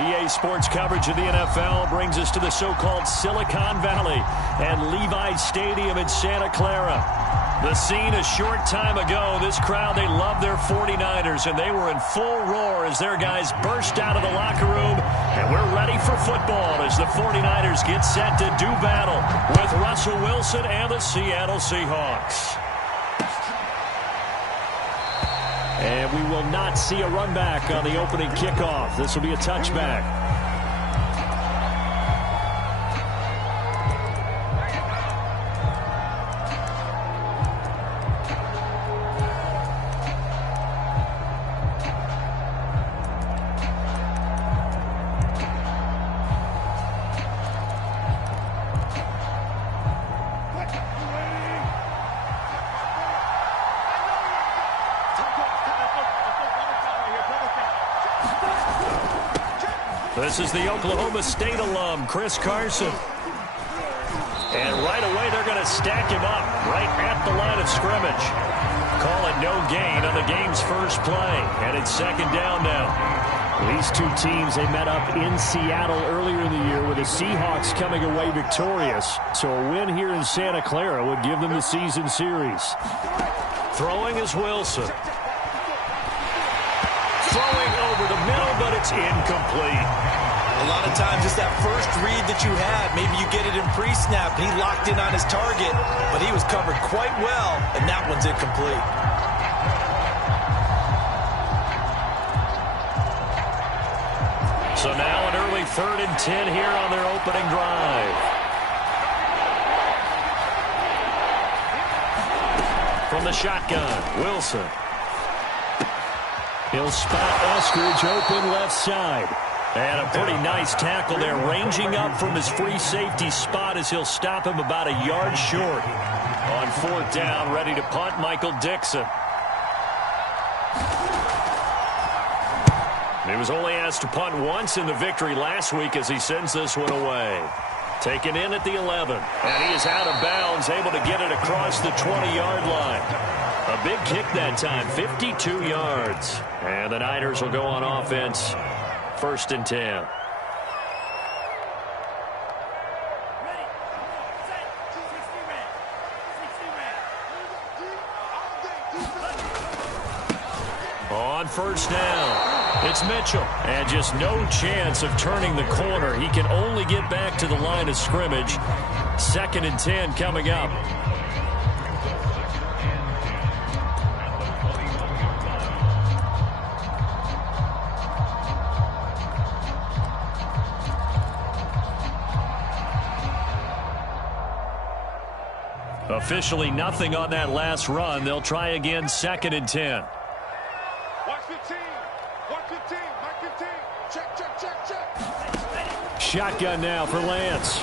EA Sports coverage of the NFL brings us to the so-called Silicon Valley and Levi Stadium in Santa Clara. The scene a short time ago, this crowd, they love their 49ers, and they were in full roar as their guys burst out of the locker room. And we're ready for football as the 49ers get set to do battle with Russell Wilson and the Seattle Seahawks. And we will not see a run back on the opening kickoff. This will be a touchback. This is the Oklahoma State alum, Chris Carson. And right away, they're going to stack him up right at the line of scrimmage. Call it no gain on the game's first play. And it's second down now. These two teams, they met up in Seattle earlier in the year with the Seahawks coming away victorious. So a win here in Santa Clara would give them the season series. Throwing is Wilson. Throwing over the middle, but it's incomplete. A lot of times it's that first read that you had. Maybe you get it in pre-snap. He locked in on his target, but he was covered quite well, and that one's incomplete. So now an early 3rd and 10 here on their opening drive. From the shotgun, Wilson. He'll spot Eskridge open left side. And a pretty nice tackle there, ranging up from his free safety spot as he'll stop him about a yard short. On 4th down, ready to punt, Michael Dixon. He was only asked to punt once in the victory last week as he sends this one away. Taken in at the 11, and he is out of bounds, able to get it across the 20-yard line. A big kick that time, 52 yards. And the Niners will go on offense. 1st and 10. On 1st down, it's Mitchell. And just no chance of turning the corner. He can only get back to the line of scrimmage. 2nd and 10 coming up. Officially nothing on that last run. They'll try again, 2nd and 10. Watch 15. Watch 15. Mark 15. Check. Shotgun now for Lance.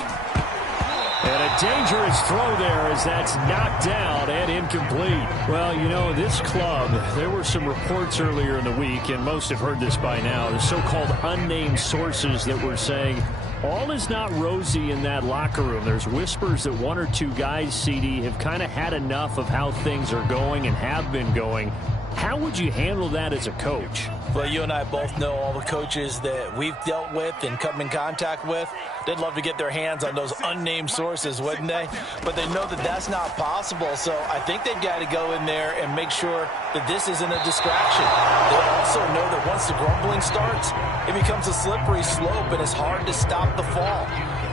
And a dangerous throw there as that's knocked down and incomplete. Well, you know, this club, there were some reports earlier in the week, and most have heard this by now, the so-called unnamed sources that were saying all is not rosy in that locker room. There's whispers that 1 or 2 guys, CD, have kind of had enough of how things are going and have been going. How would you handle that as a coach? Well, you and I both know all the coaches that we've dealt with and come in contact with. They'd love to get their hands on those unnamed sources, wouldn't they? But they know that that's not possible, so I think they've got to go in there and make sure that this isn't a distraction. They also know that once the grumbling starts, it becomes a slippery slope and it's hard to stop the fall.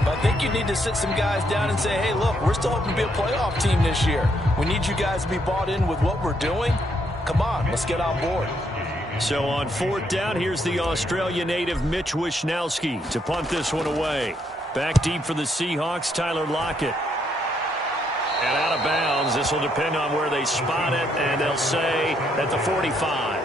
But I think you need to sit some guys down and say, hey, look, we're still hoping to be a playoff team this year. We need you guys to be bought in with what we're doing. Come on, let's get on board. So on 4th down, here's the Australia native Mitch Wishnowsky to punt this one away. Back deep for the Seahawks, Tyler Lockett. And out of bounds. This will depend on where they spot it, and they'll say at the 45.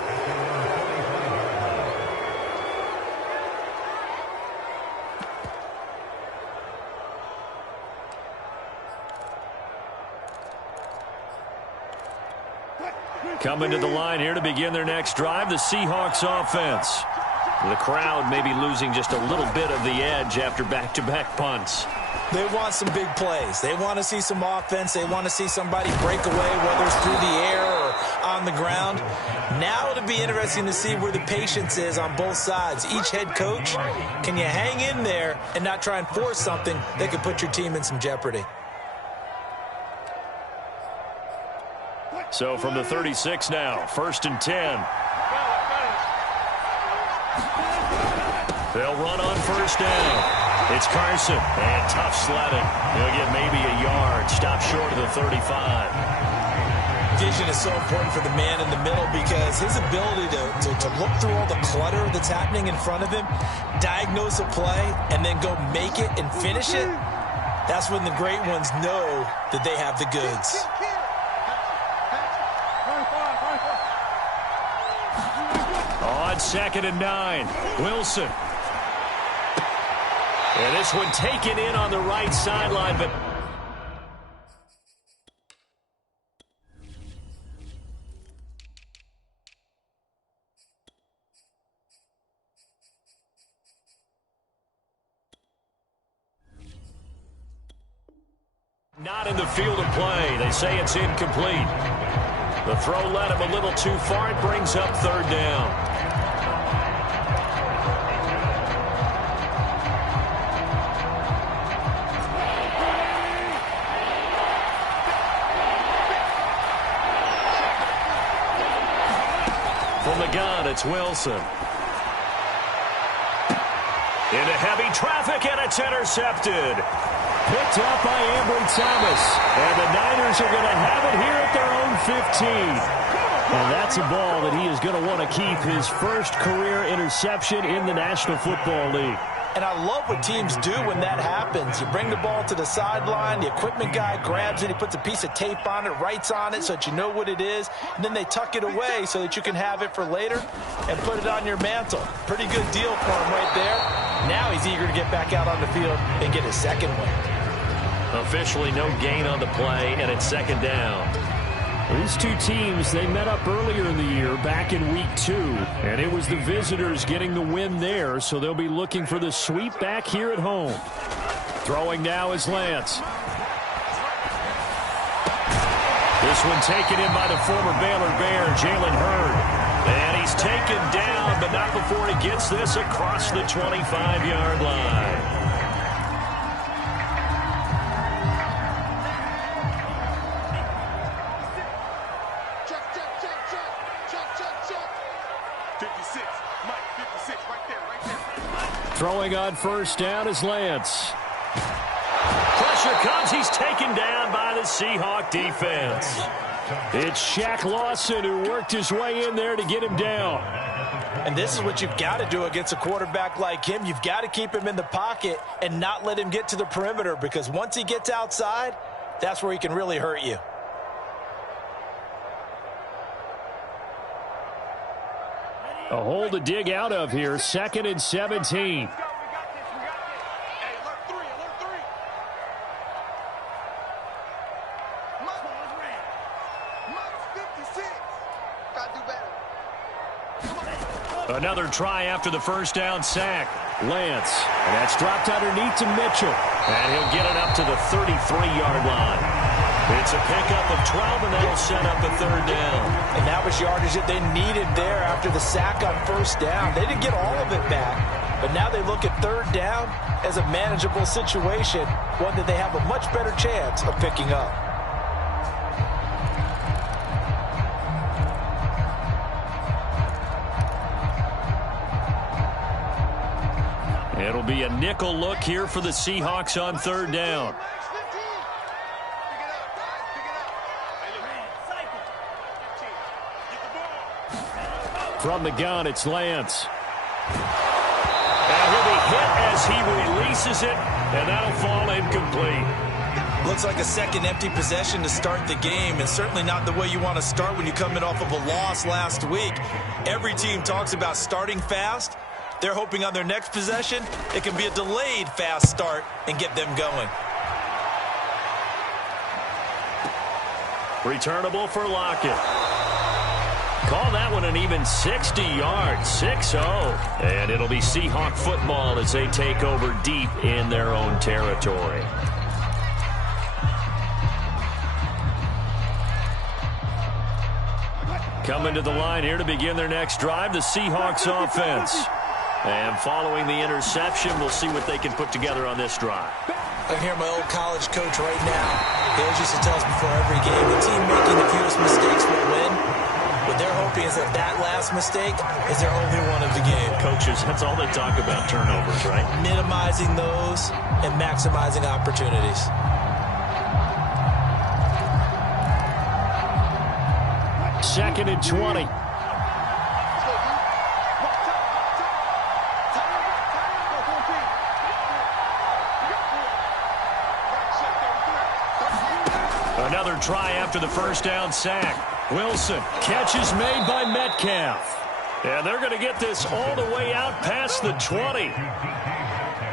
Coming to the line here to begin their next drive, the Seahawks offense. The crowd may be losing just a little bit of the edge after back-to-back punts. They want some big plays. They want to see some offense. They want to see somebody break away, whether it's through the air or on the ground. Now it'll be interesting to see where the patience is on both sides. Each head coach, can you hang in there and not try and force something that could put your team in some jeopardy? So from the 36 now, 1st and 10. They'll run on 1st down. It's Carson, and tough sledding. He'll get maybe a yard, stop short of the 35. Vision is so important for the man in the middle because his ability to look through all the clutter that's happening in front of him, diagnose a play, and then go make it and finish it, that's when the great ones know that they have the goods. On 2nd and 9, Wilson. And this one taken in on the right sideline, but not in the field of play. They say it's incomplete. The throw led him a little too far. It brings up 3rd down. From the gun, it's Wilson. Into heavy traffic, and it's intercepted. Picked up by Ambry Thomas. And the Niners are going to have it here at their own 15. And that's a ball that he is going to want to keep, his first career interception in the National Football League. And I love what teams do when that happens. You bring the ball to the sideline, the equipment guy grabs it, he puts a piece of tape on it, writes on it so that you know what it is, and then they tuck it away so that you can have it for later and put it on your mantle. Pretty good deal for him right there. Now he's eager to get back out on the field and get his second win. Officially no gain on the play, and it's 2nd down. These two teams, they met up earlier in the year, back in week 2, and it was the visitors getting the win there, so they'll be looking for the sweep back here at home. Throwing now is Lance. This one taken in by the former Baylor Bear, Jalen Hurd. And he's taken down, but not before he gets this across the 25-yard line. Throwing on 1st down is Lance. Pressure comes. He's taken down by the Seahawk defense. It's Shaq Lawson who worked his way in there to get him down. And this is what you've got to do against a quarterback like him. You've got to keep him in the pocket and not let him get to the perimeter, because once he gets outside, that's where he can really hurt you. A hole to dig out of here. 2nd and 17. Another try after the 1st down sack. Lance. And that's dropped underneath to Mitchell. And he'll get it up to the 33-yard line. It's a pickup of 12, and that'll set up a 3rd down. And that was yardage that they needed there after the sack on 1st down. They didn't get all of it back, but now they look at 3rd down as a manageable situation, one that they have a much better chance of picking up. It'll be a nickel look here for the Seahawks on 3rd down. From the gun, it's Lance. And he'll be hit as he releases it, and that'll fall incomplete. Looks like a second empty possession to start the game, and certainly not the way you want to start when you're coming off of a loss last week. Every team talks about starting fast. They're hoping on their next possession, it can be a delayed fast start and get them going. Returnable for Lockett. Call that one an even 60 yards, 6-0. And it'll be Seahawk football as they take over deep in their own territory. Coming to the line here to begin their next drive, the Seahawks offense. And following the interception, we'll see what they can put together on this drive. I can hear my old college coach right now. He always used to tell us before every game, the team making the fewest mistakes will win. What they're hoping is that that last mistake is their only one of the game. Coaches, that's all they talk about, turnovers, right? Minimizing those and maximizing opportunities. Second and 20. Another try after the first down sack. Wilson, catch is made by Metcalf. And they're going to get this all the way out past the 20.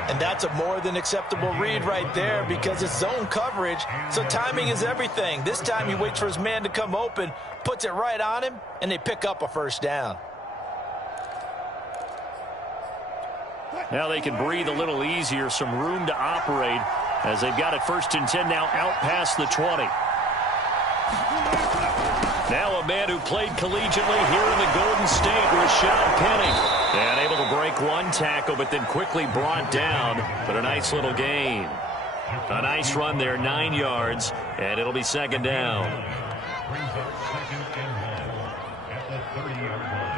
And that's a more than acceptable read right there because it's zone coverage, so timing is everything. This time he waits for his man to come open, puts it right on him, and they pick up a first down. Now they can breathe a little easier, some room to operate as they've got it first and 10 now out past the 20. Now a man who played collegiately here in the Golden State, Rashad Penny. And able to break one tackle, but then quickly brought down. But a nice little gain. A nice run there, 9 yards, and it'll be second down. Brings up second and 1 at the 30-yard line.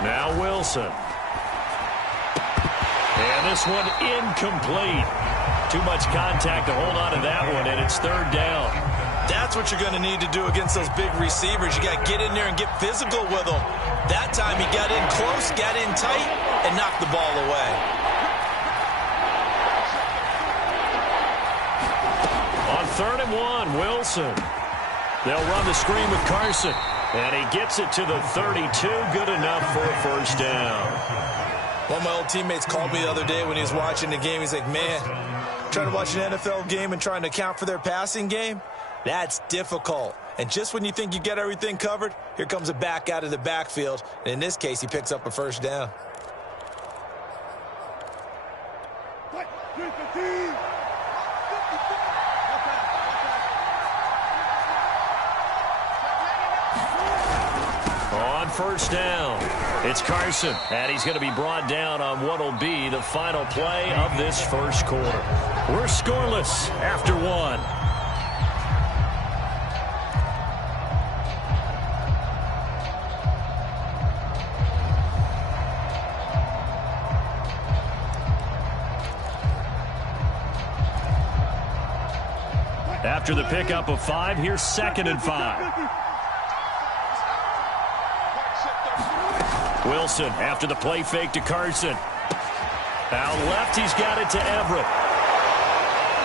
Now Wilson. And this one incomplete. Too much contact to hold on to that one, and it's third down. That's what you're going to need to do against those big receivers. You got to get in there and get physical with them. That time he got in close, got in tight, and knocked the ball away. On third and 1, Wilson. They'll run the screen with Carson. And he gets it to the 32. Good enough for a first down. One of my old teammates called me the other day when he was watching the game. He's like, man, trying to watch an NFL game and trying to account for their passing game, that's difficult. And just when you think you get everything covered, here comes a back out of the backfield. And in this case, he picks up a first down. On first down, it's Carson, and he's going to be brought down on what will be the final play of this first quarter. We're scoreless after 1. After the pickup of 5, here's second and 5. Wilson after the play fake to Carson. Out left, he's got it to Everett.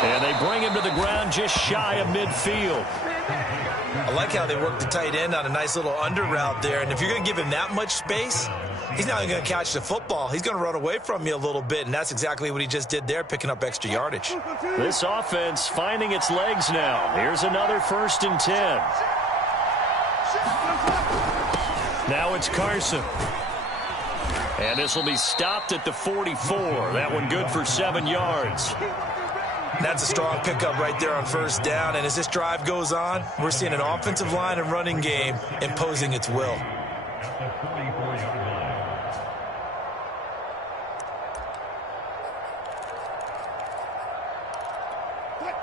And they bring him to the ground just shy of midfield. I like how they work the tight end on a nice little under route there. And if you're going to give him that much space, he's not going to catch the football. He's going to run away from you a little bit, and that's exactly what he just did there, picking up extra yardage. This offense finding its legs now. Here's another first and 10. Now it's Carson. And this will be stopped at the 44. That one good for 7 yards. That's a strong pickup right there on first down. And as this drive goes on, we're seeing an offensive line and running game imposing its will.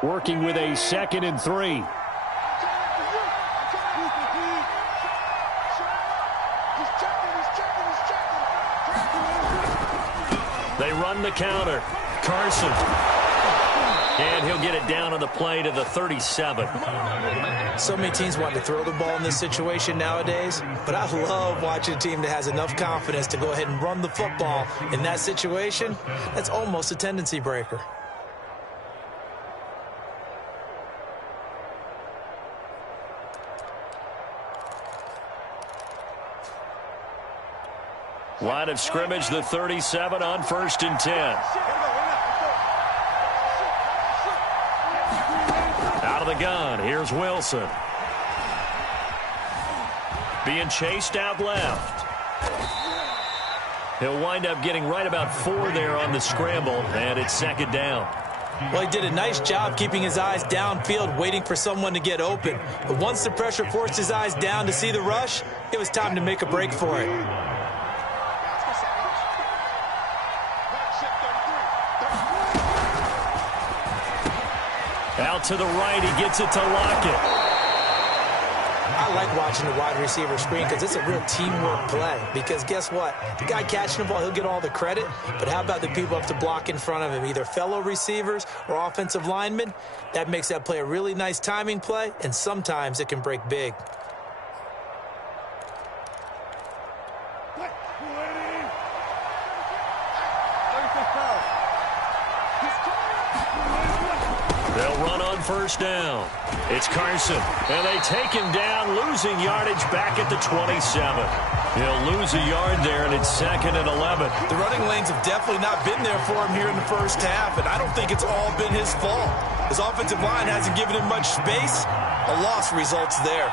Working with a second and 3. They run the counter. Carson. And he'll get it down on the play to the 37. So many teams want to throw the ball in this situation nowadays, but I love watching a team that has enough confidence to go ahead and run the football in that situation. That's almost a tendency breaker. Line of scrimmage, the 37 on first and 10. Out of the gun, here's Wilson. being chased out left. He'll wind up getting right about 4 there on the scramble, and it's second down. Well, he did a nice job keeping his eyes downfield, waiting for someone to get open. But once the pressure forced his eyes down to see the rush, it was time to make a break for it. Out to the right, he gets it to Lockett. I like watching the wide receiver screen because it's a real teamwork play. Because guess what? The guy catching the ball, he'll get all the credit. But how about the people up to block in front of him, either fellow receivers or offensive linemen? That makes that play a really nice timing play, and sometimes it can break big. They'll run on first down. It's Carson, and they take him down, losing yardage back at the 27. He'll lose a yard there, and it's second and 11. The running lanes have definitely not been there for him here in the first half, and I don't think it's all been his fault. His offensive line hasn't given him much space. A loss results there.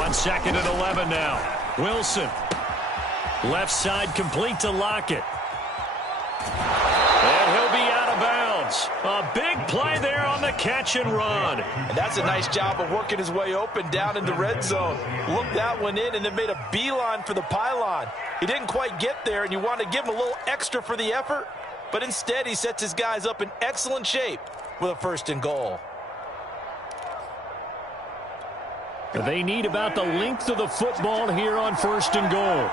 On second and 11 now. Wilson. Left side complete to Lockett. And he'll be out of bounds. A big play there on the catch and run. And that's a nice job of working his way open down in the red zone. Looked that one in and then made a beeline for the pylon. He didn't quite get there, and you want to give him a little extra for the effort. But instead, he sets his guys up in excellent shape with a first and goal. They need about the length of the football here on first and goal.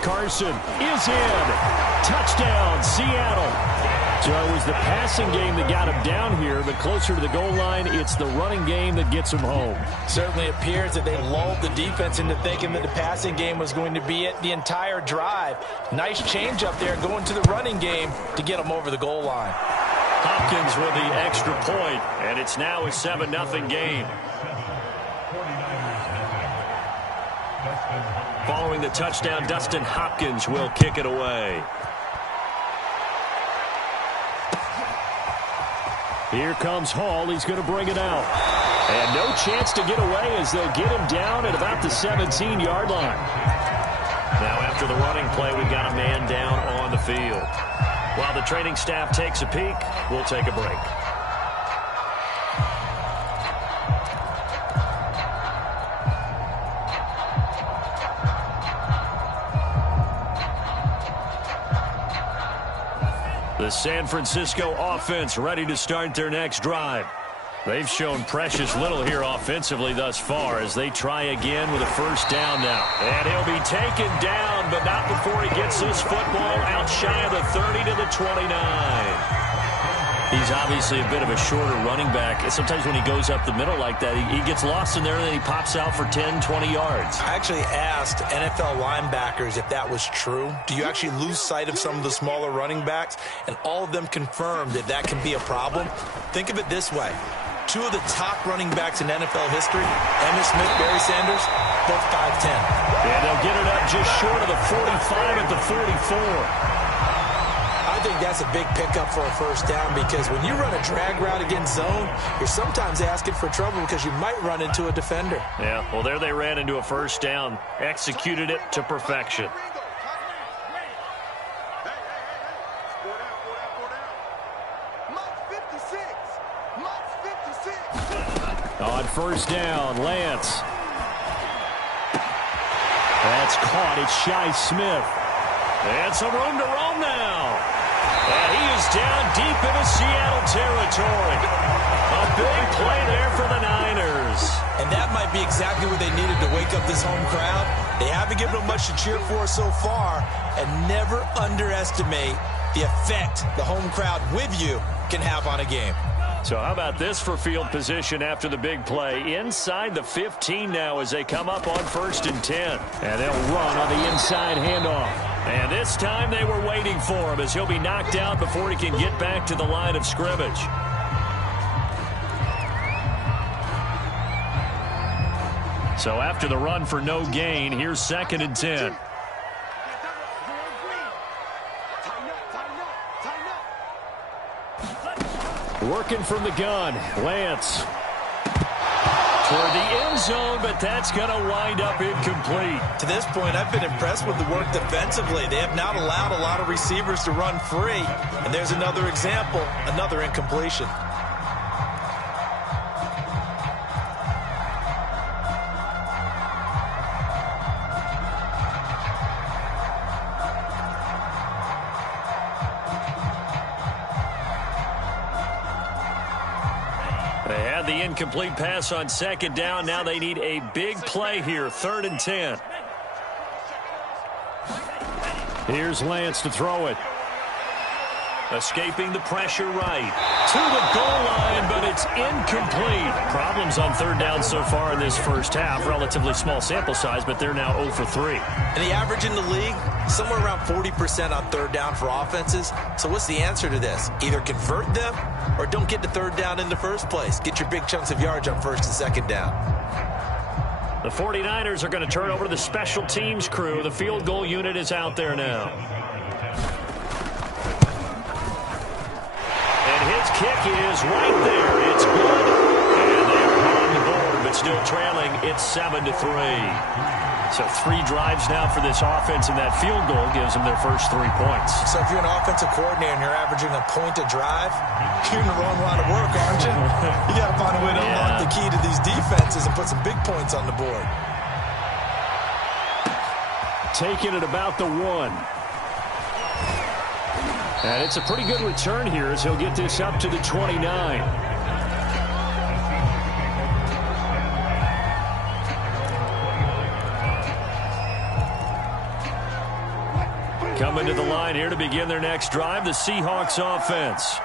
Carson is in. Touchdown, Seattle. So it was the passing game that got him down here, but closer to the goal line, it's the running game that gets him home. Certainly appears that they lulled the defense into thinking that the passing game was going to be it the entire drive. Nice change up there going to the running game to get them over the goal line. Hopkins with the extra point, and it's now a 7-0 game. Following the touchdown, Dustin Hopkins will kick it away. Here comes Hall. He's going to bring it out. And no chance to get away as they'll get him down at about the 17-yard line. Now after the running play, we've got a man down on the field. While the training staff takes a peek, we'll take a break. The San Francisco offense ready to start their next drive. They've shown precious little here offensively thus far as they try again with a first down now. And he'll be taken down, but not before he gets this football out shy of the 30 to the 29. He's obviously a bit of a shorter running back. Sometimes when he goes up the middle like that, he gets lost in there and then he pops out for 10, 20 yards. I actually asked NFL linebackers if that was true. Do you actually lose sight of some of the smaller running backs? And all of them confirmed that that can be a problem. Think of it this way. Two of the top running backs in NFL history, Emmitt Smith, Barry Sanders, both 5'10". And they'll get it up just short of the 45 at the 44. I think that's a big pickup for a first down because when you run a drag route against zone, you're sometimes asking for trouble because you might run into a defender. Yeah, well, there they ran into a first down, executed it to perfection. On first down, Lance. That's caught. It's Shi Smith. And some room to roam now. And he is down deep into Seattle territory. A big play there for the Niners. And that might be exactly what they needed to wake up this home crowd. They haven't given them much to cheer for so far. And never underestimate the effect the home crowd with you can have on a game. So how about this for field position after the big play? Inside the 15 now as they come up on first and 10. And they'll run on the inside handoff. And this time they were waiting for him as he'll be knocked out before he can get back to the line of scrimmage. So after the run for no gain, here's second and 10. Working from the gun. Lance. Toward the end zone, but that's going to wind up incomplete. To this point, I've been impressed with the work defensively. They have not allowed a lot of receivers to run free. And there's another example, another incompletion. They had the incomplete pass on second down. Now they need a big play here, 3rd and 10. Here's Lance to throw it. Escaping the pressure right. To the goal line, but it's incomplete. Problems on 3rd down so far in this first half. Relatively small sample size, but they're now 0 for 3. And the average in the league, somewhere around 40% on 3rd down for offenses. So what's the answer to this? Either convert them or don't get to 3rd down in the first place. Get your big chunks of yards on 1st and 2nd down. The 49ers are going to turn over to the special teams crew. The field goal unit is out there now. And his kick is right there. It's good. And they are on the board, but still trailing. It's 7-3. So 3 drives now for this offense, and that field goal gives them their first 3 points. So if you're an offensive coordinator and you're averaging a point a drive, you're in the wrong line of work, aren't you? You got to find a way to unlock the key to these defenses and put some big points on the board. Taking it about the 1. And it's a pretty good return here as he'll get this up to the 29. Coming to the line here to begin their next drive, the Seahawks offense.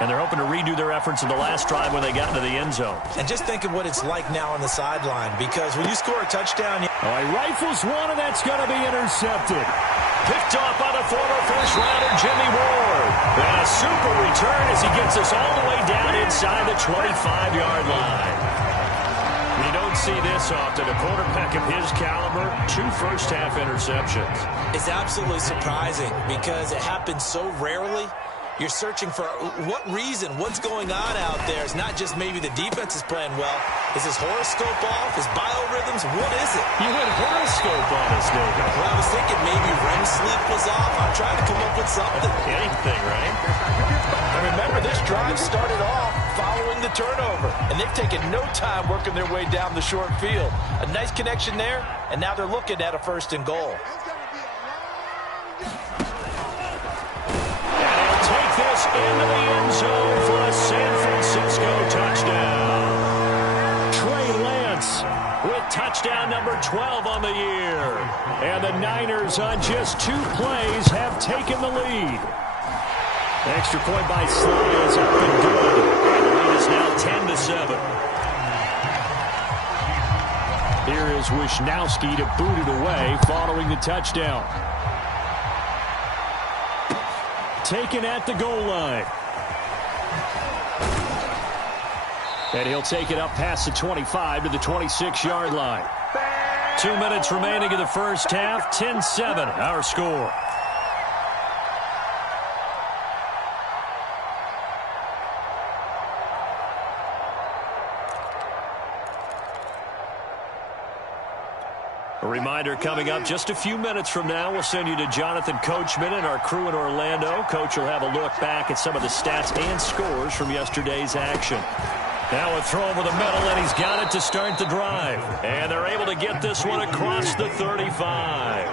And they're hoping to redo their efforts in the last drive when they got into the end zone. And just think of what it's like now on the sideline, because when you score a touchdown... He rifles one, and that's going to be intercepted. Picked off by the former first-rounder Jimmy Ward. And a super return as he gets us all the way down inside the 25-yard line. You don't see this often. A quarterback of his caliber, 2 first-half interceptions. It's absolutely surprising because it happens so rarely. You're searching for what reason, what's going on out there. It's not just maybe the defense is playing well. Is his horoscope off? His biorhythms? What is it? You went horoscope on us, David. Well, I was thinking maybe REM sleep was off. I'm trying to come up with something. Anything, right? And remember, this drive started off following the turnover. And they've taken no time working their way down the short field. A nice connection there, and now they're looking at a 1st and goal. This into the end zone for a San Francisco touchdown. Trey Lance with touchdown number 12 on the year. And the Niners on just 2 plays have taken the lead. Extra point by Sly is up and good. And the lead is now 10-7. Here is Wisnowski to boot it away following the touchdown. Taken at the goal line. And he'll take it up past the 25 to the 26-yard line. 2 minutes remaining in the first half. 10-7, our score. A reminder coming up just a few minutes from now, we'll send you to Jonathan Coachman and our crew in Orlando. Coach will have a look back at some of the stats and scores from yesterday's action. Now a throw over the middle, and he's got it to start the drive. And they're able to get this one across the 35.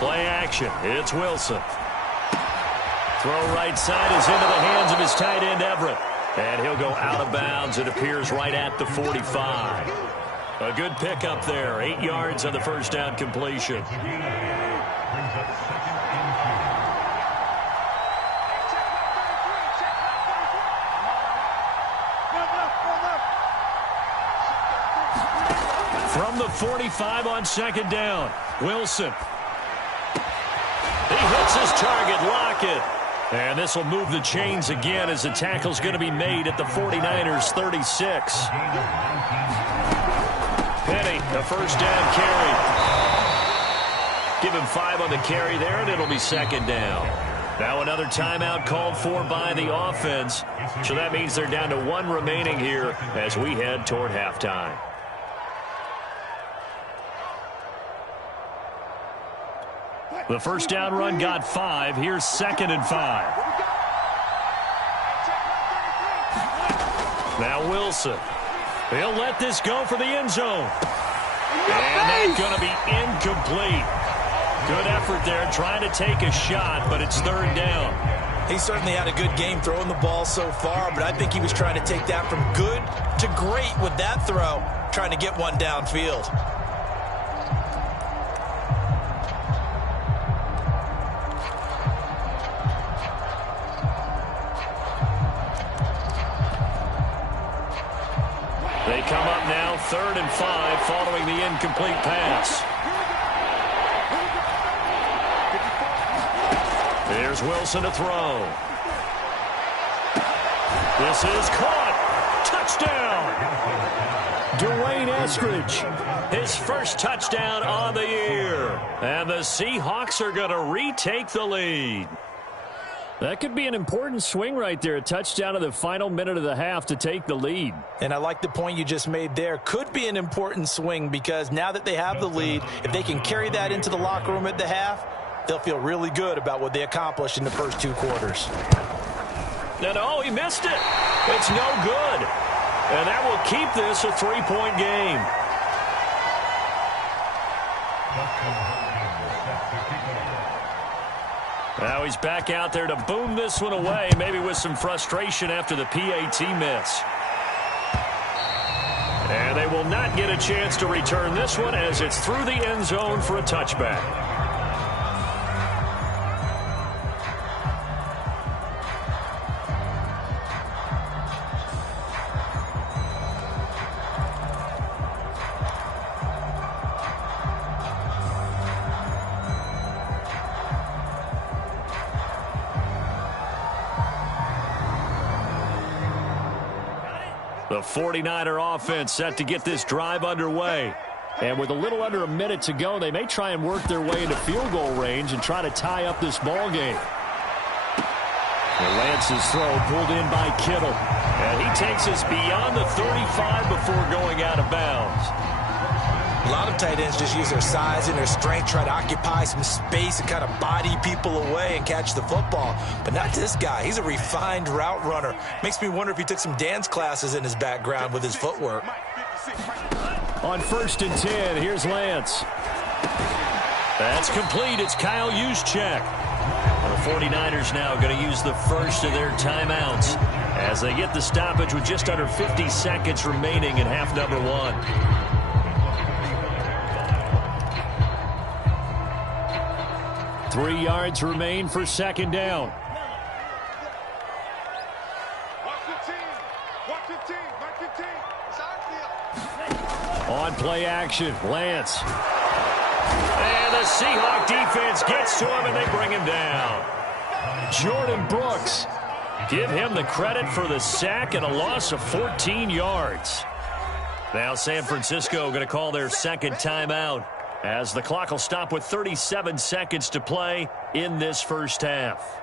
Play action. It's Wilson. Throw right side is into the hands of his tight end, Everett. And he'll go out of bounds. It appears right at the 45. A good pickup there. 8 yards on the first down completion. From the 45 on second down, Wilson. He hits his target, Lockett. And this will move the chains again as the tackle's going to be made at the 49ers 36. Penny, the first down carry. Give him 5 on the carry there, and it'll be second down. Now another timeout called for by the offense. So that means they're down to 1 remaining here as we head toward halftime. The first down run got 5. Here's 2nd and 5. Now Wilson. He'll let this go for the end zone. And that's going to be incomplete. Good effort there trying to take a shot, but it's 3rd down. He certainly had a good game throwing the ball so far, but I think he was trying to take that from good to great with that throw, trying to get one downfield. They come up now 3rd and 5 following the incomplete pass. There's Wilson to throw. This is caught. Touchdown. Dwayne Eskridge, his first touchdown on the year. And the Seahawks are going to retake the lead. That could be an important swing right there. A touchdown in the final minute of the half to take the lead. And I like the point you just made there. Could be an important swing because now that they have the lead, if they can carry that into the locker room at the half, they'll feel really good about what they accomplished in the first 2 quarters. No, he missed it. It's no good. And that will keep this a 3-point game. Now he's back out there to boom this one away, maybe with some frustration after the PAT miss. And they will not get a chance to return this one as it's through the end zone for a touchback. The 49er offense set to get this drive underway. And with a little under a minute to go, they may try and work their way into field goal range and try to tie up this ball game. Lance's throw pulled in by Kittle. And he takes us beyond the 35 before going out of bounds. A lot of tight ends just use their size and their strength, try to occupy some space and kind of body people away and catch the football. But not this guy. He's a refined route runner. Makes me wonder if he took some dance classes in his background with his footwork. On 1st and 10, here's Lance. That's complete. It's Kyle Juszczyk. The 49ers now going to use the first of their timeouts as they get the stoppage with just under 50 seconds remaining in half number 1. 3 yards remain for 2nd down. On play action, Lance. And the Seahawk defense gets to him and they bring him down. Jordan Brooks. Give him the credit for the sack and a loss of 14 yards. Now San Francisco going to call their 2nd timeout, as the clock will stop with 37 seconds to play in this first half.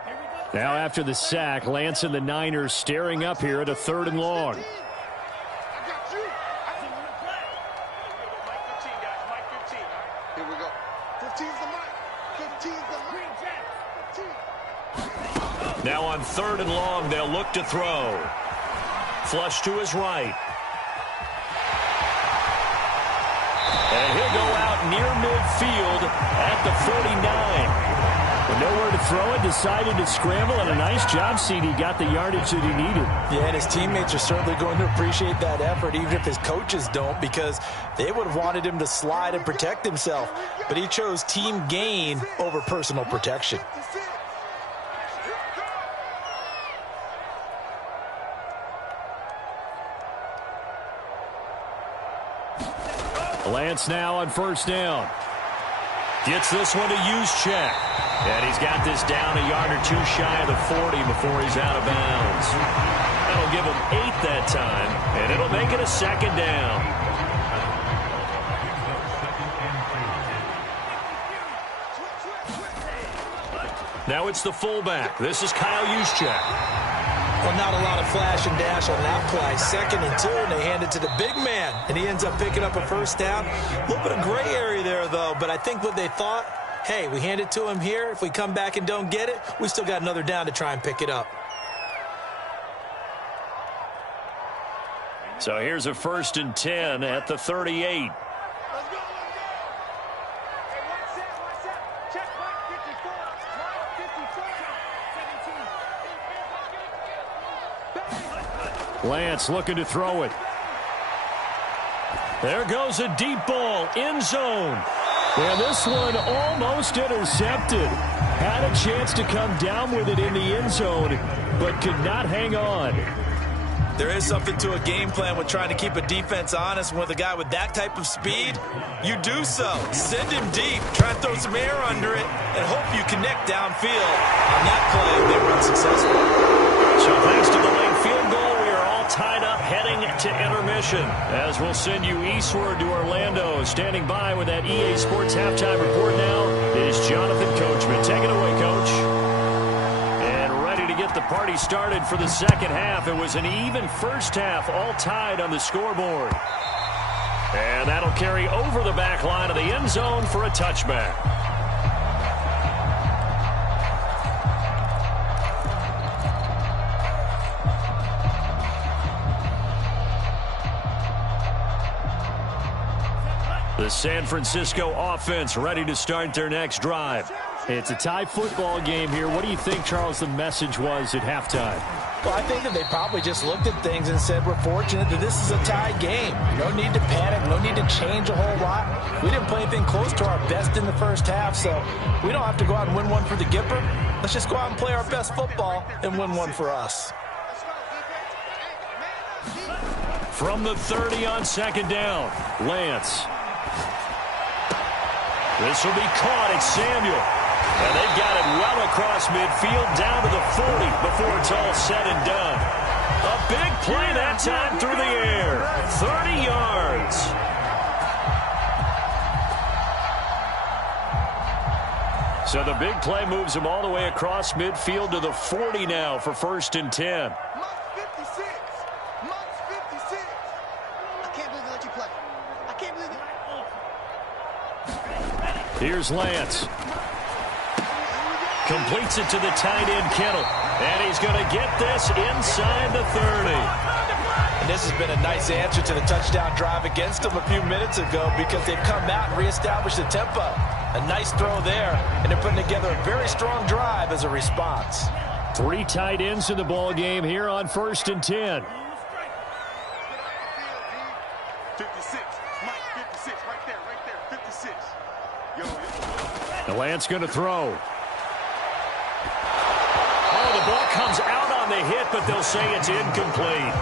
Now after the sack, Lance and the Niners staring up here at a 3rd and long. Now on 3rd and long, they'll look to throw. Flush to his right. And he'll go out near midfield at the 49. With nowhere to throw it, decided to scramble, and a nice job, CD. Got the yardage that he needed. Yeah, and his teammates are certainly going to appreciate that effort, even if his coaches don't, because they would have wanted him to slide and protect himself. But he chose team gain over personal protection. Lance now on 1st down. Gets this one to Juszczyk. And he's got this down a yard or 2 shy of the 40 before he's out of bounds. That'll give him 8 that time, and it'll make it a 2nd down. Now it's the fullback. This is Kyle Juszczyk. Well, not a lot of flash and dash on that play. 2nd and 2, and they hand it to the big man, and he ends up picking up a first down. A little bit of gray area there, though, but I think what they thought, hey, we hand it to him here. If we come back and don't get it, we still got another down to try and pick it up. So here's a 1st and 10 at the 38. Lance looking to throw it. There goes a deep ball, end zone. And this one almost intercepted. Had a chance to come down with it in the end zone, but could not hang on. There is something to a game plan with trying to keep a defense honest. With a guy with that type of speed, you do so. Send him deep, try and throw some air under it, and hope you connect downfield. On that play, they were unsuccessful. So thanks to the late field goal, we are all tied up heading to intermission. As we'll send you eastward to Orlando. Standing by with that EA Sports halftime report now is Jonathan Coachman. Take it away, Coach. And ready to get the party started for the second half. It was an even first half, all tied on the scoreboard. And that'll carry over the back line of the end zone for a touchback. The San Francisco offense ready to start their next drive. It's a tie football game here. What do you think, Charles, the message was at halftime? Well, I think that they probably just looked at things and said, we're fortunate that this is a tie game. No need to panic. No need to change a whole lot. We didn't play anything close to our best in the first half, so we don't have to go out and win one for the Gipper. Let's just go out and play our best football and win one for us. From the 30 on 2nd down, Lance. This will be caught at Samuel. And they've got it well across midfield down to the 40 before it's all said and done. A big play that time through the air. 30 yards. So the big play moves them all the way across midfield to the 40 now for 1st and 10. Here's Lance. Completes it to the tight end, Kittle. And he's going to get this inside the 30. And this has been a nice answer to the touchdown drive against them a few minutes ago because they've come out and reestablished the tempo. A nice throw there, and they're putting together a very strong drive as a response. 3 tight ends in the ball game here on 1st and 10. 56, Mike, 56, right there, 56. The Lance going to throw. Oh, the ball comes out on the hit, but they'll say it's incomplete.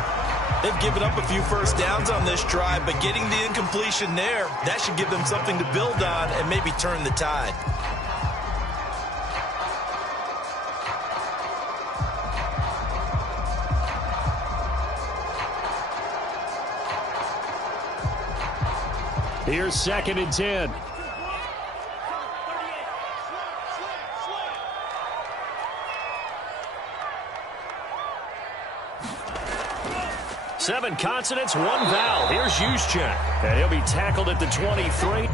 They've given up a few first downs on this drive, but getting the incompletion there, that should give them something to build on and maybe turn the tide. Here's 2nd and 10. Seven consonants, one vowel. Here's Juszczyk. And he'll be tackled at the 23.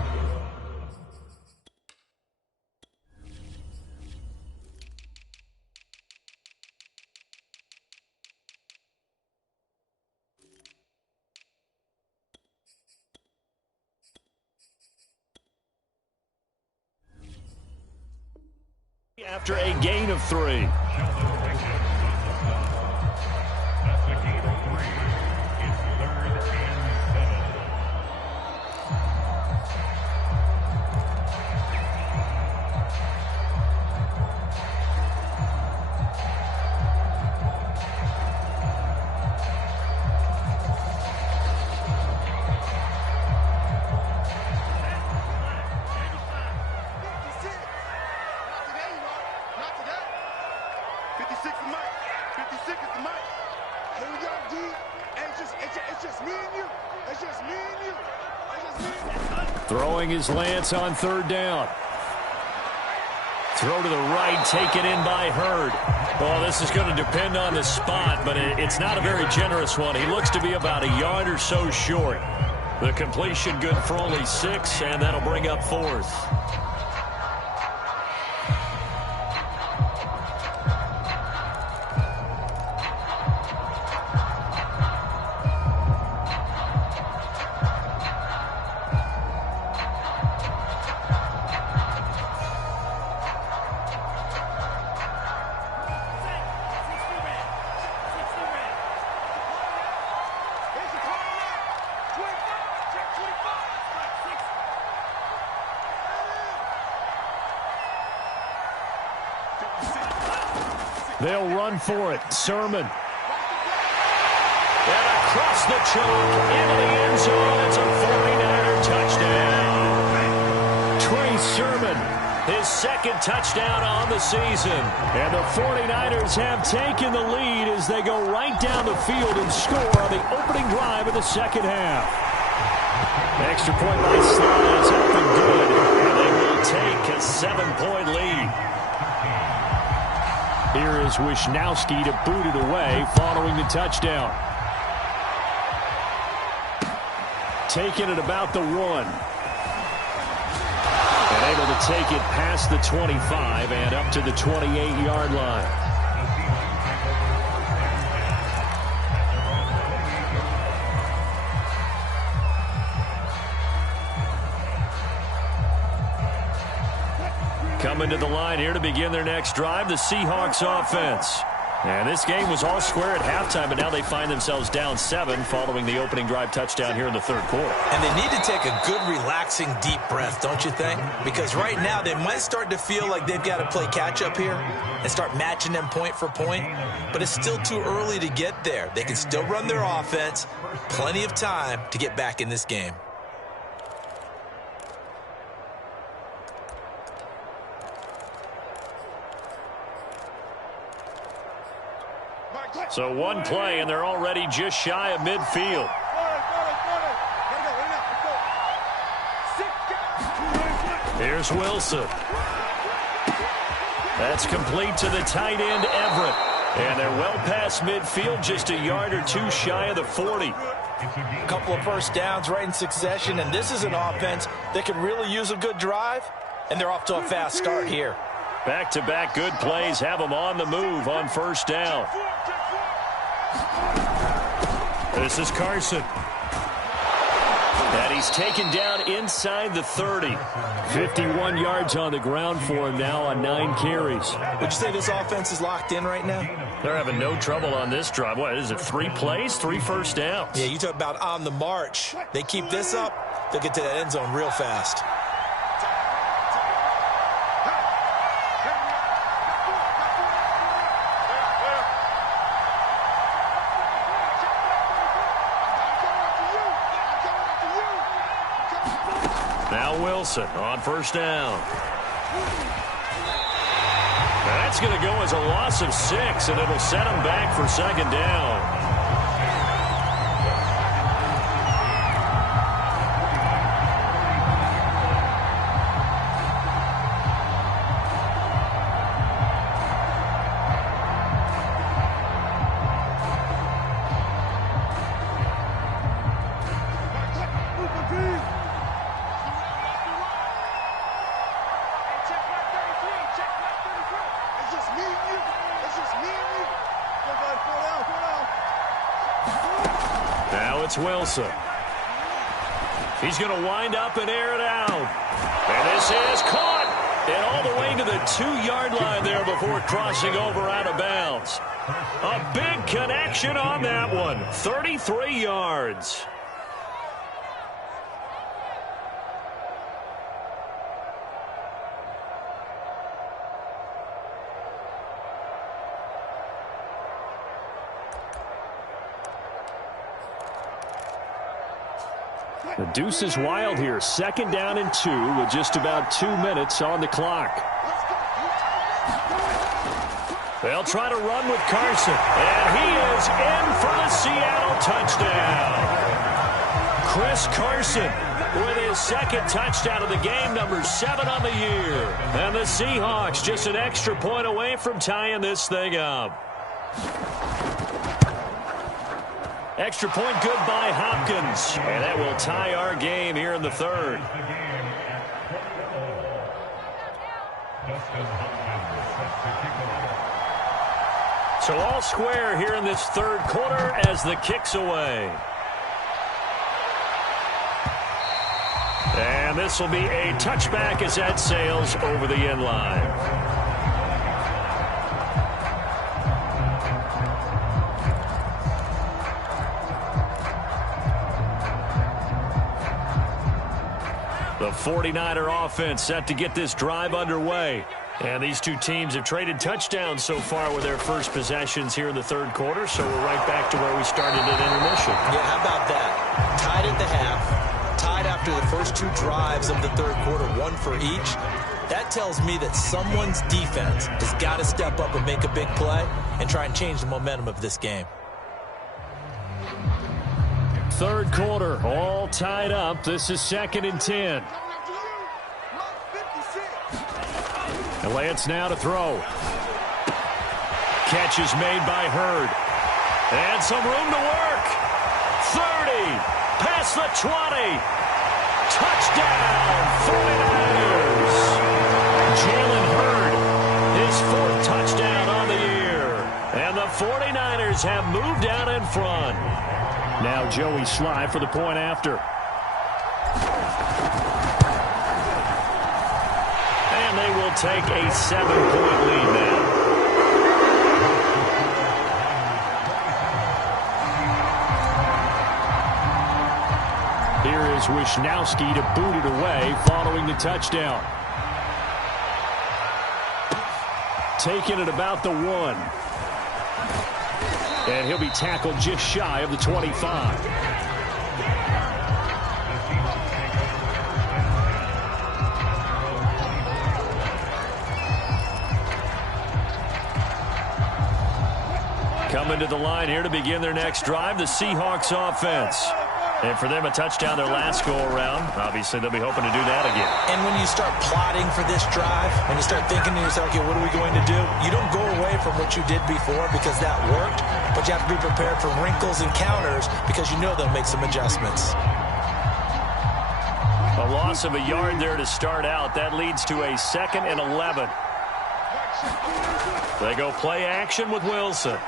After a gain of 3. Throwing his Lance on 3rd down. Throw to the right, taken in by Hurd. Well, this is going to depend on the spot, but it's not a very generous one. He looks to be about a yard or so short. The completion good for only 6, and that'll bring up 4th. They'll run for it. Sermon. And across the chalk into the end zone. It's a 49er touchdown. Trey Sermon, his 2nd touchdown on the season. And the 49ers have taken the lead as they go right down the field and score on the opening drive of the 2nd half. Extra point by Slaughter is up and good. And they will take a 7-point lead. Here is Wisnowski to boot it away following the touchdown. Taking it about the 1. And able to take it past the 25 and up to the 28-yard line. Coming to the line here to begin their next drive, the Seahawks offense. And this game was all square at halftime, but now they find themselves down 7 following the opening drive touchdown here in the 3rd quarter. And they need to take a good, relaxing, deep breath, don't you think? Because right now they might start to feel like they've got to play catch-up here and start matching them point for point. But it's still too early to get there. They can still run their offense. Plenty of time to get back in this game. So one play, and they're already just shy of midfield. Here's Wilson. That's complete to the tight end, Everett. And they're well past midfield, just a yard or 2 shy of the 40. A couple of first downs right in succession, and this is an offense that can really use a good drive, and they're off to a fast start here. Back-to-back good plays have them on the move on first down. This is Carson. And he's taken down inside the 30. 51 yards on the ground for him now on 9 carries. Would you say this offense is locked in right now? They're having no trouble on this drive. What is it, 3 plays, 3 first downs? Yeah, you talk about on the march. They keep this up, they'll get to that end zone real fast. Now Wilson on first down. That's going to go as a loss of 6, and it'll set him back for 2nd down. It's Wilson. He's going to wind up and air it out. And this is caught. And all the way to the 2-yard line there before crossing over out of bounds. A big connection on that one. 33 yards. The deuce is wild here. 2nd down and 2 with just about 2 minutes on the clock. They'll try to run with Carson. And he is in for the Seattle touchdown. Chris Carson with his second touchdown of the game, number 7 on the year. And the Seahawks just an extra point away from tying this thing up. Extra point good by Hopkins. And that will tie our game here in the third. So all square here in this third quarter as the kick's away. And this will be a touchback as that sails over the end line. The 49er offense set to get this drive underway. And these two teams have traded touchdowns so far with their first possessions here in the third quarter, so we're right back to where we started at intermission. Yeah, how about that? Tied at the half, tied after the first two drives of the third quarter, one for each. That tells me that someone's defense has got to step up and make a big play and try and change the momentum of this game. Third quarter, all tied up. This is 2nd and 10. And Lance now to throw. Catch is made by Hurd. And some room to work. 30. Past the 20. Touchdown, 49ers. Jalen Hurd, his 4th touchdown on the year. And the 49ers have moved out in front. Now Joey Sly for the point after. And they will take a 7-point lead now. Here is Wisnowski to boot it away following the touchdown. Taking it about the 1. And he'll be tackled just shy of the 25. Coming to the line here to begin their next drive, the Seahawks offense. And for them, a touchdown their last go-around. Obviously, they'll be hoping to do that again. And when you start plotting for this drive, when you start thinking to yourself, okay, what are we going to do? You don't go away from what you did before because that worked, but you have to be prepared for wrinkles and counters because you know they'll make some adjustments. A loss of a yard there to start out. That leads to a 2nd and 11. They go play action with Wilson.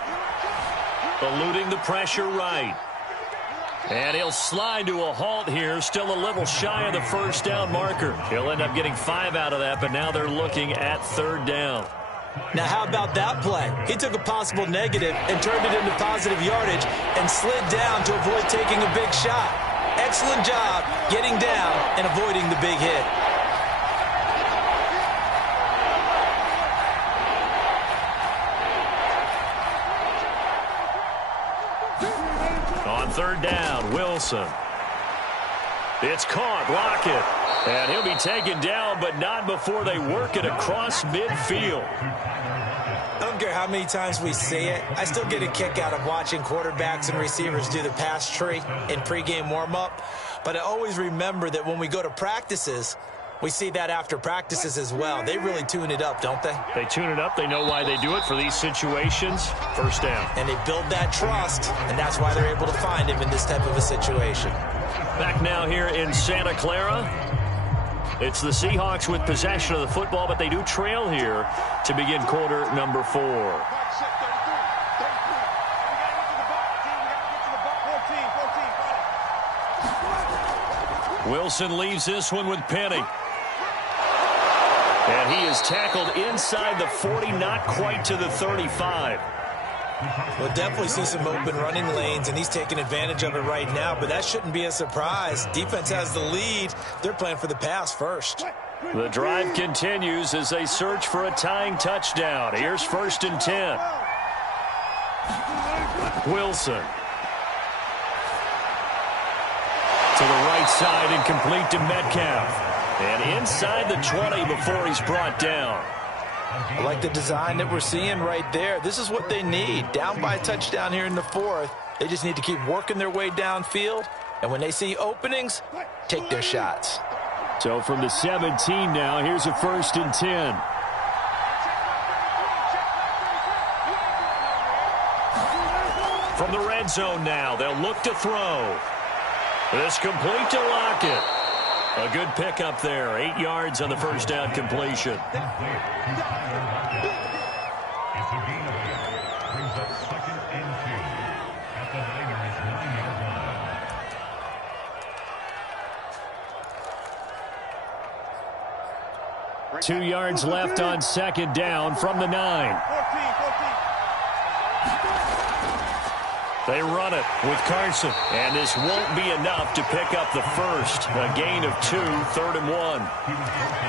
Eluding the pressure right. And he'll slide to a halt here, still a little shy of the first down marker. He'll end up getting 5 out of that, but now they're looking at 3rd down. Now, how about that play? He took a possible negative and turned it into positive yardage and slid down to avoid taking a big shot. Excellent job getting down and avoiding the big hit. On 3rd down, Wilson. It's caught, Lockett. And he'll be taken down, but not before they work it across midfield. I don't care how many times we see it. I still get a kick out of watching quarterbacks and receivers do the pass tree in pregame warm-up. But I always remember that when we go to practices, we see that after practices as well. They really tune it up, don't they? They tune it up. They know why they do it for these situations. First down. And they build that trust, and that's why they're able to find him in this type of a situation. Back now here in Santa Clara. It's the Seahawks with possession of the football, but they do trail here to begin quarter number 4. Wilson leaves this one with Penny. And he is tackled inside the 40, not quite to the 35. We'll definitely see some open running lanes, and he's taking advantage of it right now, but that shouldn't be a surprise. Defense has the lead. They're playing for the pass first. The drive continues as they search for a tying touchdown. Here's 1st and 10. Wilson. To the right side and complete to Metcalf. And inside the 20 before he's brought down. I like the design that we're seeing right there. This is what they need. Down by a touchdown here in the 4th. They just need to keep working their way downfield And when they see openings, take their shots. So from the 17 now, here's a 1st and 10. From the red zone now, they'll look to throw. This complete to Lockett. A good pickup there. 8 yards on the first down completion. Two yards left on second down from the 9. They run it with Carson, and this won't be enough to pick up the first. A gain of 2, 3rd and 1.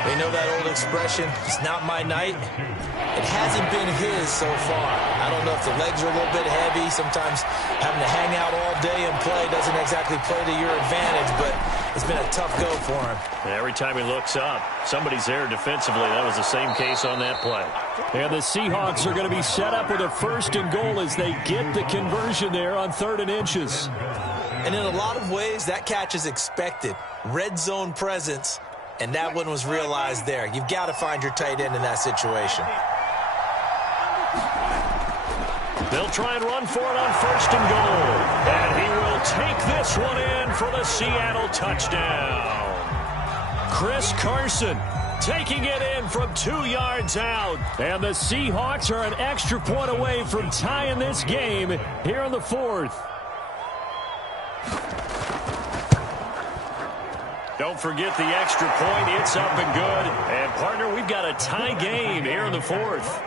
They know that old expression, it's not my night. It hasn't been his so far. I don't know if the legs are a little bit heavy. Sometimes having to hang out all day and play doesn't exactly play to your advantage, but it's been a tough go for him. Every time he looks up, somebody's there defensively. That was the same case on that play. And the Seahawks are going to be set up with a 1st and goal as they get the conversion there on 3rd and inches. And in a lot of ways, that catch is expected. Red zone presence, and that one was realized there. You've got to find your tight end in that situation. They'll try and run for it on 1st and goal. And he will take this one in for the Seattle touchdown. Chris Carson taking it in from 2 yards out. And the Seahawks are an extra point away from tying this game here in the 4th. Don't forget the extra point. It's up and good. And, partner, we've got a tie game here in the 4th.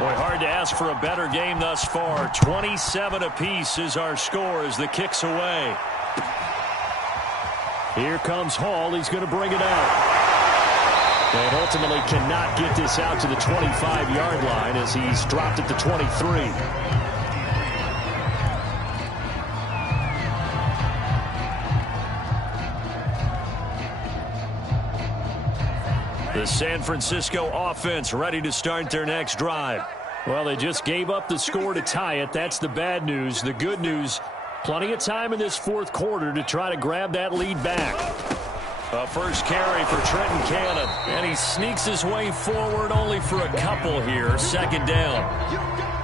Boy, hard to ask for a better game thus far. 27 apiece is our score as the kick's away. Here comes Hall. He's going to bring it out. And ultimately cannot get this out to the 25-yard line as he's dropped at the 23. The San Francisco offense ready to start their next drive. Well, they just gave up the score to tie it. That's the bad news. The good news, plenty of time in this 4th quarter to try to grab that lead back. A first carry for Trenton Cannon, and he sneaks his way forward only for a couple here. 2nd down.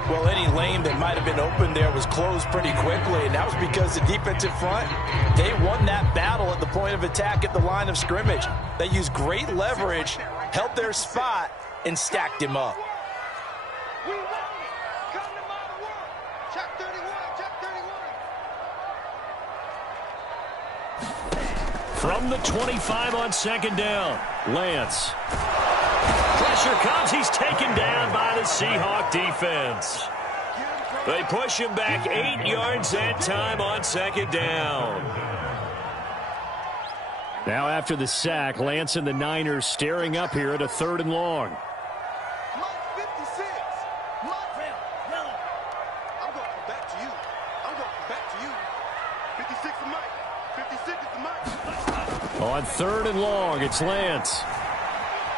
Well, any lane that might have been open there was closed pretty quickly, and that was because the defensive front, they won that battle at the point of attack at the line of scrimmage. They used great leverage, held their spot, and stacked him up. From the 25 on 2nd down, Lance. Pressure comes. He's taken down by the Seahawk defense. They push him back 8 yards that time on 2nd down. Now after the sack, Lance and the Niners staring up here at a 3rd and long. On 3rd and long, it's Lance.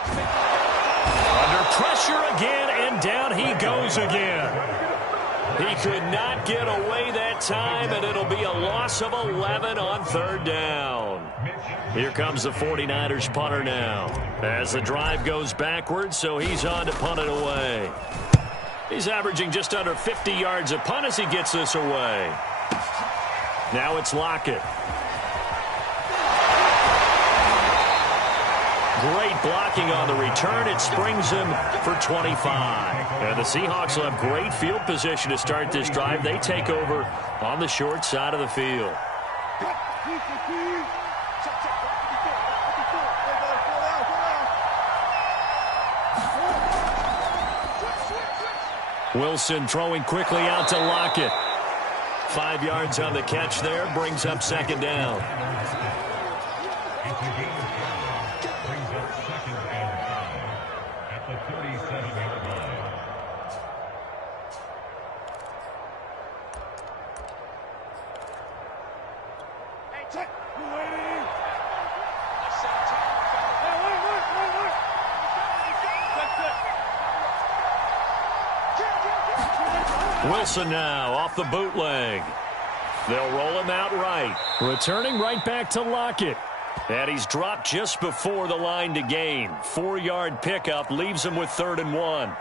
Under pressure again, and down he goes again. He could not get away that time, and it'll be a loss of 11 on 3rd down. Here comes the 49ers punter now. As the drive goes backwards, so he's on to punt it away. He's averaging just under 50 yards a punt as he gets this away. Now it's Lockett. Great blocking on the return. It springs him for 25. And the Seahawks will have great field position to start this drive. They take over on the short side of the field. Wilson throwing quickly out to Lockett. 5 yards on the catch there. Brings up 2nd down. Wilson now off the bootleg. They'll roll him out right. Returning right back to Lockett. And he's dropped just before the line to gain. 4-yard pickup leaves him with 3rd and 1.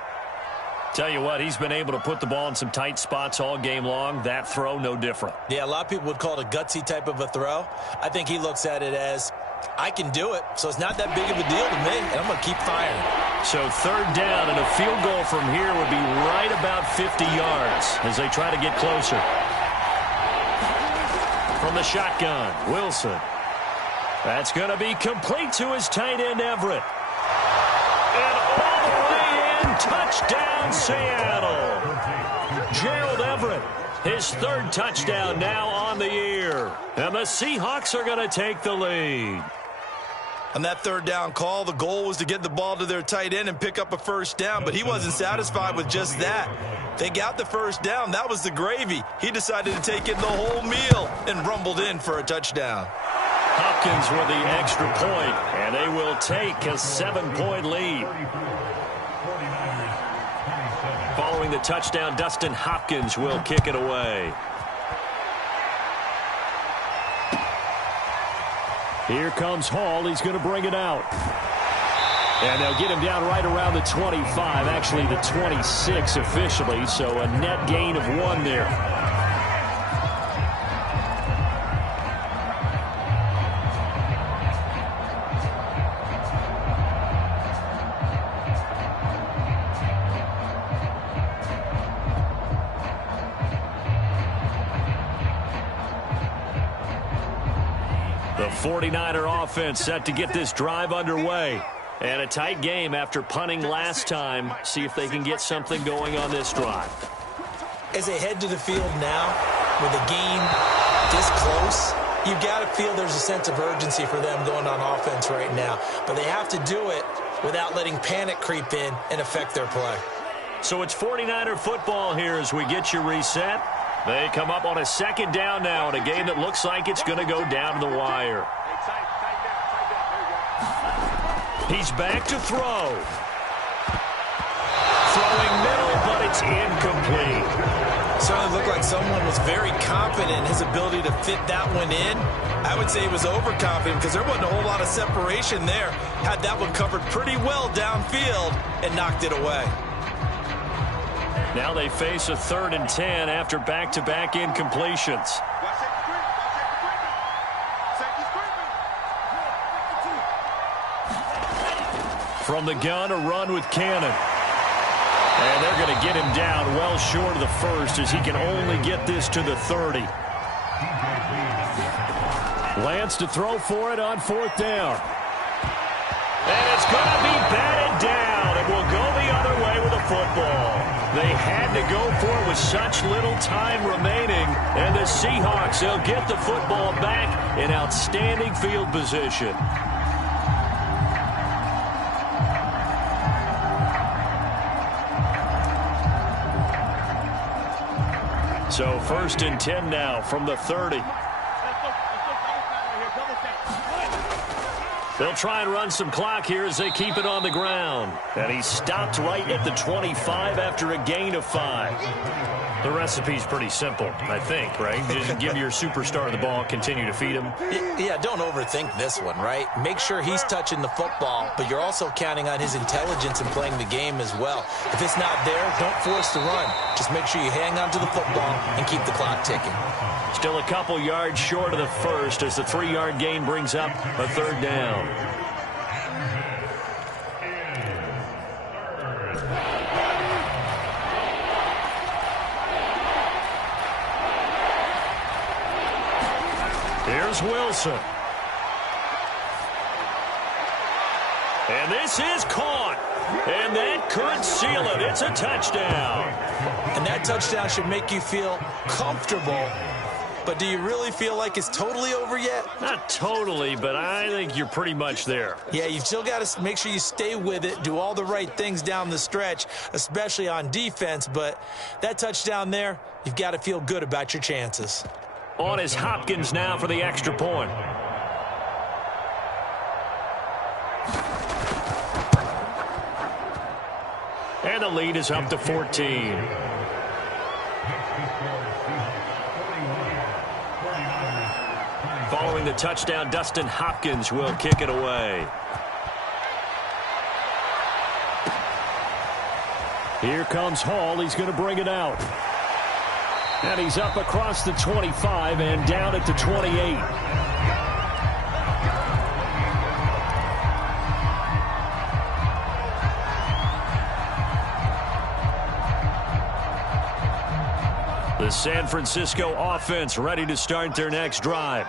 Tell you what, he's been able to put the ball in some tight spots all game long. That throw, no different. Yeah, a lot of people would call it a gutsy type of a throw. I think he looks at it as, I can do it, so it's not that big of a deal to me, and I'm going to keep firing. So 3rd down, and a field goal from here would be right about 50 yards as they try to get closer. From the shotgun, Wilson. That's going to be complete to his tight end, Everett. And all the way in, touchdown, Seattle. Gerald Everett, his 3rd touchdown now on the year. And the Seahawks are going to take the lead. On that 3rd down call, the goal was to get the ball to their tight end and pick up a 1st down, but he wasn't satisfied with just that. They got the 1st down. That was the gravy. He decided to take in the whole meal and rumbled in for a touchdown. Hopkins with the extra point, and they will take a 7-point lead. Following the touchdown, Dustin Hopkins will kick it away. Here comes Hall. He's going to bring it out. And they'll get him down right around the 25, actually the 26 officially, so a net gain of 1 there. The 49er offense set to get this drive underway. And a tight game after punting last time. See if they can get something going on this drive. As they head to the field now, with a game this close, you've got to feel there's a sense of urgency for them going on offense right now. But they have to do it without letting panic creep in and affect their play. So it's 49er football here as we get you reset. They come up on a 2nd down now in a game that looks like it's going to go down to the wire. He's back to throw. Throwing middle, but it's incomplete. Certainly looked like someone was very confident in his ability to fit that one in. I would say he was overconfident because there wasn't a whole lot of separation there. Had that one covered pretty well downfield and knocked it away. Now they face a 3rd and 10 after back-to-back incompletions. From the gun, a run with Cannon. And they're going to get him down well short of the 1st as he can only get this to the 30. Lance to throw for it on 4th down. And it's going to be batted down. It will go the other way with a football. They had to go for it with such little time remaining. And the Seahawks, they'll get the football back in outstanding field position. So 1st and 10 now from the 30. They'll try and run some clock here as they keep it on the ground. And he's stopped right at the 25 after a gain of 5. The recipe's pretty simple, I think, right? Just give your superstar the ball, continue to feed him. Yeah, don't overthink this one, right? Make sure he's touching the football, but you're also counting on his intelligence in playing the game as well. If it's not there, don't force the run. Just make sure you hang on to the football and keep the clock ticking. Still a couple yards short of the 1st as the 3-yard gain brings up a 3rd down. Here's Wilson. And this is caught. And that could seal it. It's a touchdown. And that touchdown should make you feel comfortable. But do you really feel like it's totally over yet? Not totally, but I think you're pretty much there. Yeah, you've still got to make sure you stay with it, do all the right things down the stretch, especially on defense. But that touchdown there, you've got to feel good about your chances. On is Hopkins now for the extra point. And the lead is up to 14. Following the touchdown, Dustin Hopkins will kick it away. Here comes Hall. He's going to bring it out. And he's up across the 25 and down at the 28. The San Francisco offense ready to start their next drive.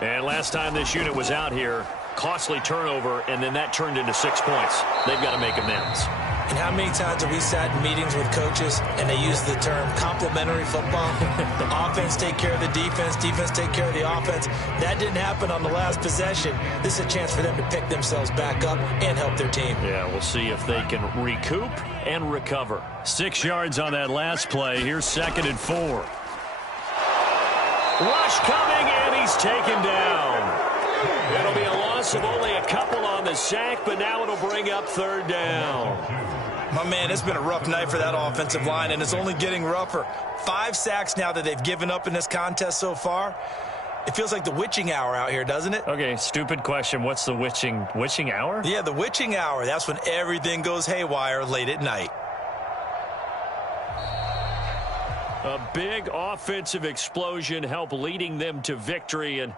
And last time this unit was out here, costly turnover, and then that turned into 6 points. They've got to make amends. And how many times have we sat in meetings with coaches and they use the term complementary football? The offense take care of the defense, defense take care of the offense. That didn't happen on the last possession. This is a chance for them to pick themselves back up and help their team. Yeah, we'll see if they can recoup and recover. 6 yards on that last play. Here's 2nd and 4. Rush coming, and he's taken down. It'll be a loss of only a couple on the sack, but now it'll bring up 3rd down. My man, it's been a rough night for that offensive line, and it's only getting rougher. 5 sacks now that they've given up in this contest so far. It feels like the witching hour out here, doesn't it? Okay, stupid question. What's the witching hour? Yeah, the witching hour. That's when everything goes haywire late at night. A big offensive explosion helped leading them to victory, and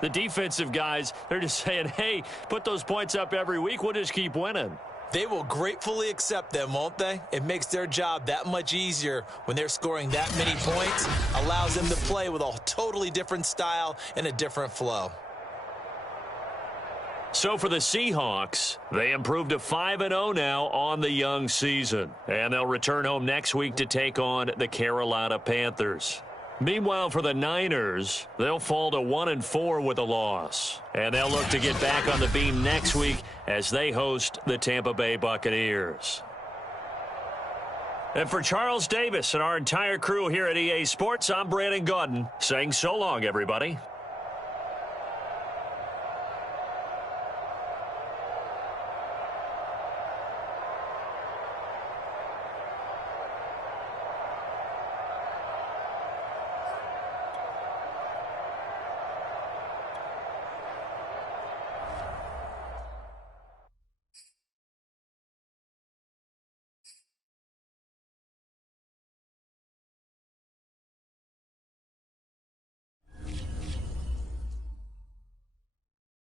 the defensive guys, they're just saying, hey, put those points up every week. We'll just keep winning. They will gratefully accept them, won't they? It makes their job that much easier when they're scoring that many points. Allows them to play with a totally different style and a different flow. So for the Seahawks, they improved to 5-0 now on the young season. And they'll return home next week to take on the Carolina Panthers. Meanwhile, for the Niners, they'll fall to 1-4 with a loss. And they'll look to get back on the beam next week as they host the Tampa Bay Buccaneers. And for Charles Davis and our entire crew here at EA Sports, I'm Brandon Gaudin saying so long, everybody.